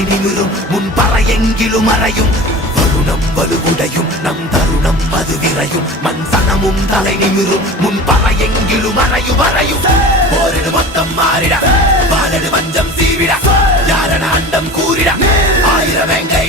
தலை நிமிரும் முன்பறையெங்கிலும் அறையும் வருணம் வலுவுடையும் நம் தருணம் அது விரையும் மண் சனமும் தலை நிமிரும் முன்பறையெங்கிலும் அறையும் போரிடு மொத்தம் மாறிட வாழடு வஞ்சம் சீவிட யாரன அண்டம் கூறிட ஆயிரம்